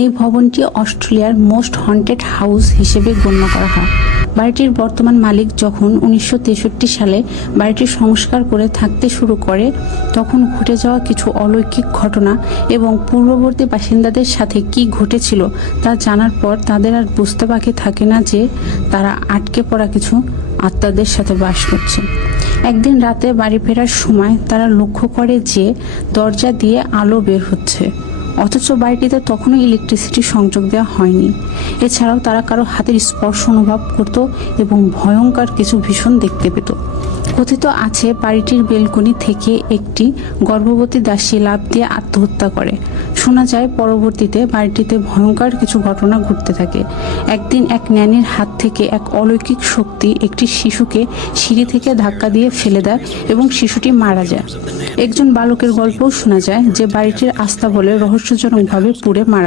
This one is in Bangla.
এই ভবনটি অস্ট্রেলিয়ার মোস্ট হন্টেড হাউস হিসেবে গণ্য করা হয়। বাড়িটির বর্তমান মালিক যখন 1963 সালে বাড়িটি সংস্কার করে থাকতে শুরু করে, তখন ঘটে যাওয়া কিছু অলৌকিক ঘটনা এবং পূর্ববর্তী বাসিন্দাদের সাথে কি ঘটেছিল তা জানার পর তাদের আর বুঝতে বাকি থাকে না যে তারা আটকে পড়া কিছু আত্মাদের সাথে বাস করছে। একদিন রাতে বাড়ি ফেরার সময় তারা লক্ষ্য করে যে দরজা দিয়ে আলো বের হচ্ছে, অথচ বাড়িটিতে তখনও ইলেকট্রিসিটি সংযোগ দেওয়া হয়নি। এছাড়াও তারা কারো হাতের স্পর্শ অনুভব করত এবং ভয়ঙ্কর কিছু ভীষণ দেখতে পেত। কথিত আছে বাড়িটির বেলকনি থেকে একটি গর্ভবতী দাসী লাফ দিয়ে আত্মহত্যা করে। শোনা যায় পরবর্তীতে বাড়িটিতে ভয়ঙ্কর কিছু ঘটনা ঘটতে থাকে। একদিন এক ন্যানির হাত থেকে এক অলৌকিক শক্তি একটি শিশুকে সিঁড়ি থেকে ধাক্কা দিয়ে ফেলে দেয় এবং শিশুটি মারা যায়। একজন বালকের গল্পও শোনা যায় যে বাড়িটির আস্তাবলে রহস্যজনকভাবে পুড়ে মারা যায়।